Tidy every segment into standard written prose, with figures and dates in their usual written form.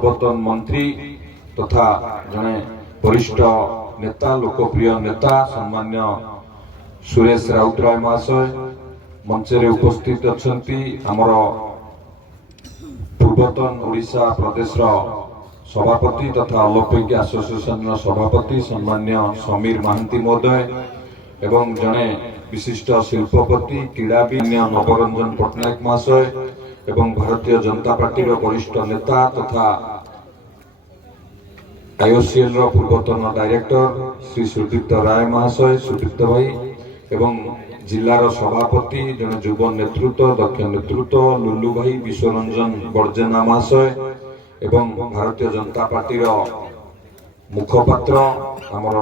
पूर्वतन मंत्री तथा जने वरिष्ठ नेता लोकप्रिय नेता सम्मान्य सुरेश राउतराय महाशय मंचरे उपस्थित अछंती आमर पूर्वतन ओडिशा प्रदेश सभापति तथा ओलंपिक एसोसिएशन सभापति सम्मान्य समीर महांती महोदय एवं जने विशिष्ट शिल्पपति क्रीड़ाविद नवरंजन पट्टनायक महाशय एवं भारतीय जनता पार्टी वरिष्ठ नेता तथा आईओसीएल पूर्वतन डायरेक्टर श्री सुदीप्त राय महाशय सुदीप्त भाई एवं जिलार सभापति जन युव नेतृत्व दक्ष नेतृत्व लुलु भाई विश्वरंजन बर्जेना महाशय एवं भारतीय जनता पार्टी मुखपात्र आमर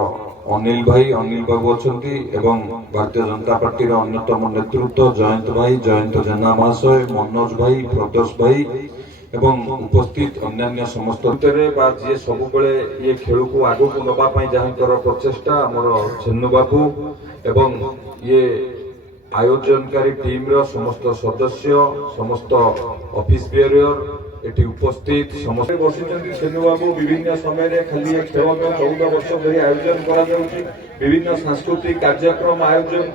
अनिल भाई अनिल बाबू अच्छी एवं भारतीय जनता पार्टी अन्यतम नेतृत्व जयंत भाई जयंत जेना महाशय मनोज भाई प्रदोष भाई एवं उपस्थित अन्य समस्त जी सब ये खेल को आग को नवाई जहाँ प्रचेषा आमर छेन्नु बाबू एवं ये आयोजनकारी टीम रो समस्त सदस्य समस्त ऑफिस बेरियर एटी उपस्थित समस्त बसी छेन्नु बाबू विभिन्न समय खाली खेल 14 वर्ष धरी आयोजन करा विभिन्न सांस्कृतिक कार्यक्रम आयोजन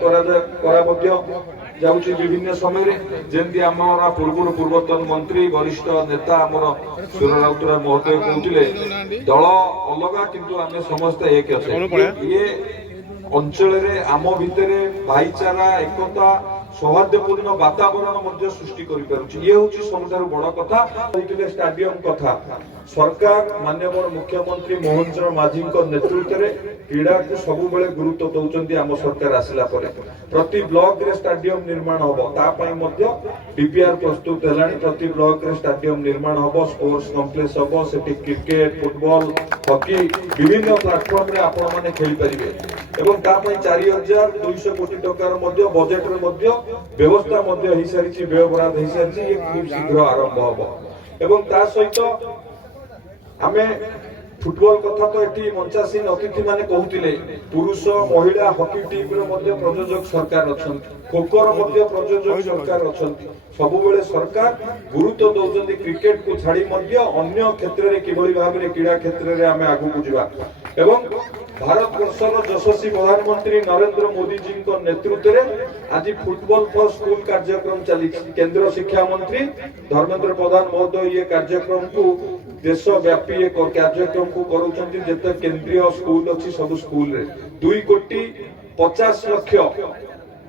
जाउची विभिन्न समय जेंती आमर पूर्वतन मंत्री वरिष्ठ नेता आमर सुर राउतराय महोदय कहते दल अलग किंतु आमे समस्त एक अच्छे ये अंचल आम भितर भाईचारा एकता सौहार्दपूर्ण वातावरण सृष्टि ये हूँ सबुठार बड़ कथा स्टाडियम कथा सरकार माननीय मुख्यमंत्री मोहन चरण माझी नेतृत्व में क्रीड़ा को सब गुरुत्व दौरान आम सरकार आसला प्रति ब्लॉक रे स्टाडियम निर्माण हम डीपीआर प्रस्तुत है प्रति ब्लॉक रे स्टाडियम निर्माण हम स्पोर्ट्स कॉम्प्लेक्स हम से क्रिकेट फुटबॉल हॉकी विभिन्न प्लाटफॉर्म रे आपण माने खेली परिबे एवं 4200 कोटी टकार बजेट रे व्यवस्था हो सारी व्यय बराद हो सारी ये खूब शीघ्र आरंभ हम एवं ता सहित आमे फुटबॉल कथा तो एटी मंचासीन अतिथि माने कहूतिले पुरुष महिला हॉकी टीम रो मध्य प्रयोजक सरकार अछंती खोखो रो मध्य प्रयोजक सरकार अछंती सब बेले सरकार गुरुत्व दौरान क्रिकेट को छाड़ी मध्य अन्य क्षेत्र रे किभली भाव रे क्रीड़ा क्षेत्र रे आमे आगु को जिबा एवं भारत वर्षर यशस्वी प्रधानमंत्री नरेंद्र मोदी जी नेतृत्व में आज फुटबॉल फॉर स्कूल कार्यक्रम चली केंद्र शिक्षा मंत्री धर्मेंद्र प्रधान महोदय ये कार्यक्रम को देशव्यापी एक कार्यक्रम को करूछंती जेते केंद्रीय स्कूल अच्छी सब स्कूल रे 2,50,00,000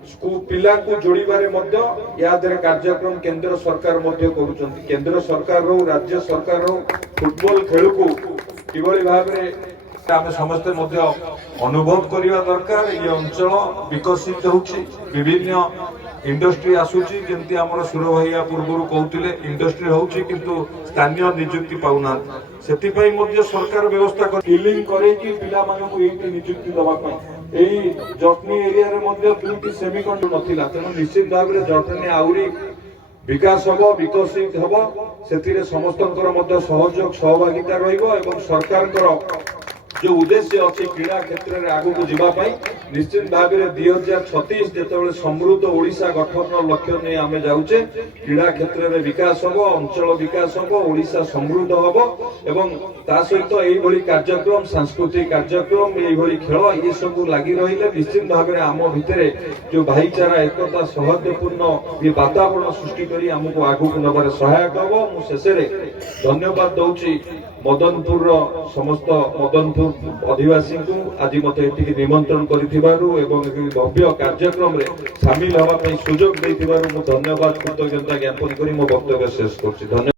स्कूल पिला को जोड़िबारे मध्य या दरे कार्यक्रम केंद्र सरकार मध्य करूछंती केंद्र सरकार रो राज्य सरकार रो फुटबॉल खेल को किभली भाव रे आमे समस्त मध्य अनुभव करिवा दरकार ये अंचल विकसित होउची विभिन्न इंडस्ट्री आसुची जेंती हमर सुर भैया पूर्वरु कहउतिले इंडस्ट्री होउची किंतु स्थानीय नियुक्ति पाउना सेति पई मध्य सरकार व्यवस्था कर किलिंग करे कि पिला माने को एठी नियुक्ति दवा पई एई जटनी एरिया रे मध्य दुटी सेमीकंडक्टर नथिला तेनो निश्चित भाव रे जटनी आउरी विकास हबो विकसित हबो सेतिरे समस्तंकर मध्य सहयोग सहभागिता रहिबो एवं सरकार जो उद्देश्य अच्छी क्रीड़ा क्षेत्र में आगू को जीवाई निश्चित भाव में 2036 जो समृद्ध ओडिशा गठन लक्ष्य नहीं आम जाऊे क्रीड़ा क्षेत्र में विकास हम अंचल विकास हम ओडिशा समृद्ध हम एवं ता सहित यही कार्यक्रम सांस्कृतिक कार्यक्रम यही खेल ये सब लगी रही निश्चित भाव में आम भितर जो भाईचारा एकता सौहार्दपूर्ण ये वातावरण सृष्टि कर आमको आगू को नबार सहायक हम मुझे धन्यवाद दौची मदनपुर समस्त मदनपुर अधिवासी को आज मत निमंत्रण करिथिबारु एवं भव्य कार्यक्रम रे शामिल होगा सुजोग देथिबारु मु धन्यवाद कृतज्ञता ज्ञापन करी मो वक्तव्य शेष करछि।